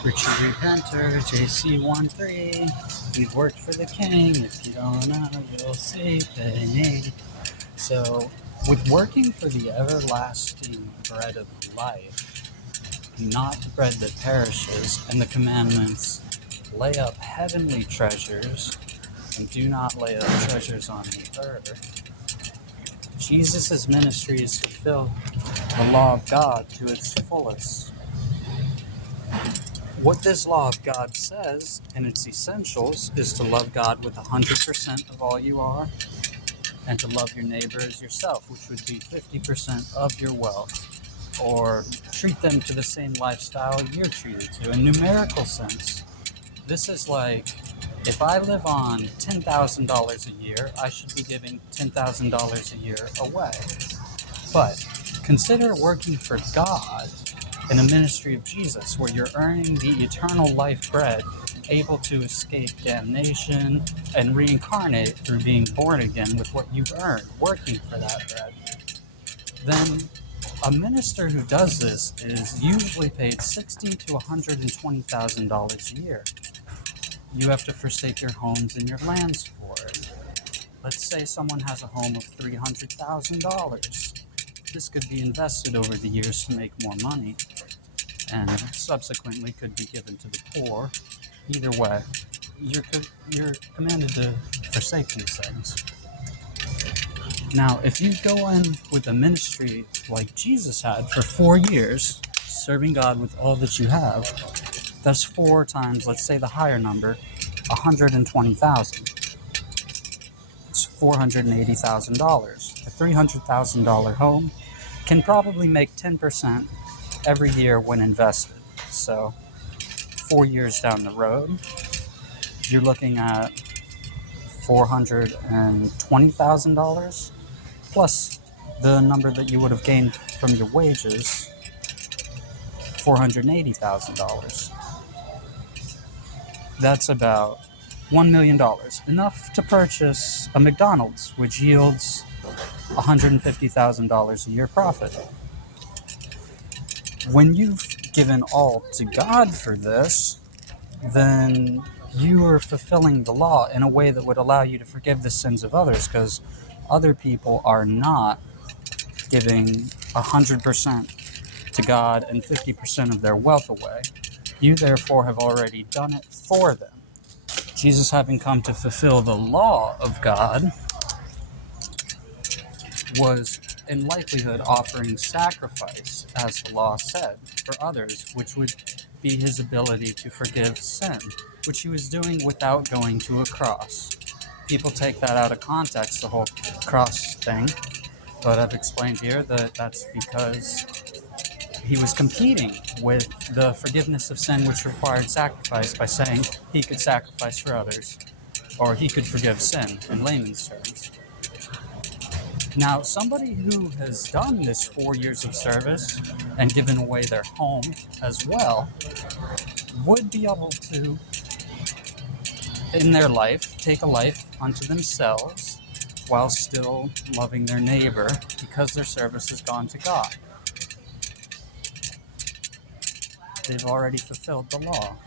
True Repenter, JC13. We've worked for the king. If you don't know, you'll see pain. So, with working for the everlasting bread of life, not the bread that perishes, and the commandments, lay up heavenly treasures, and do not lay up treasures on the earth. Jesus' ministry is to fulfill the law of God to its fullest. What this law of God says in its essentials is to love God with 100% of all you are, and to love your neighbor as yourself, which would be 50% of your wealth, or treat them to the same lifestyle you're treated to. In numerical sense, this is like, if I live on $10,000 a year, I should be giving $10,000 a year away. But consider working for God in a ministry of Jesus, where you're earning the eternal life bread, able to escape damnation and reincarnate through being born again with what you've earned, working for that bread. Then a minister who does this is usually paid $60,000 to $120,000 a year. You have to forsake your homes and your lands for it. Let's say someone has a home of $300,000. This could be invested over the years to make more money, and subsequently could be given to the poor. Either way, you're commanded to forsake these things. Now, if you go in with a ministry like Jesus had for 4 years, serving God with all that you have, that's 4 times, let's say the higher number, 120,000. It's $480,000. A $300,000 home can probably make 10% every year when invested. So 4 years down the road, you're looking at $420,000 plus the number that you would have gained from your wages, $480,000. That's about $1 million, enough to purchase a McDonald's, which yields $150,000 a year profit. When you've given all to God for this, then you are fulfilling the law in a way that would allow you to forgive the sins of others, because other people are not giving 100% to God and 50% of their wealth away. You therefore have already done it for them. Jesus, having come to fulfill the law of God, was in likelihood offering sacrifice, as the law said, for others, which would be his ability to forgive sin, which he was doing without going to a cross. People take that out of context, the whole cross thing, but I've explained here that that's because he was competing with the forgiveness of sin, which required sacrifice, by saying he could sacrifice for others, or he could forgive sin, in layman's terms. Now, somebody who has done this 4 years of service and given away their home as well would be able to, in their life, take a life unto themselves while still loving their neighbor, because their service has gone to God. They've already fulfilled the law.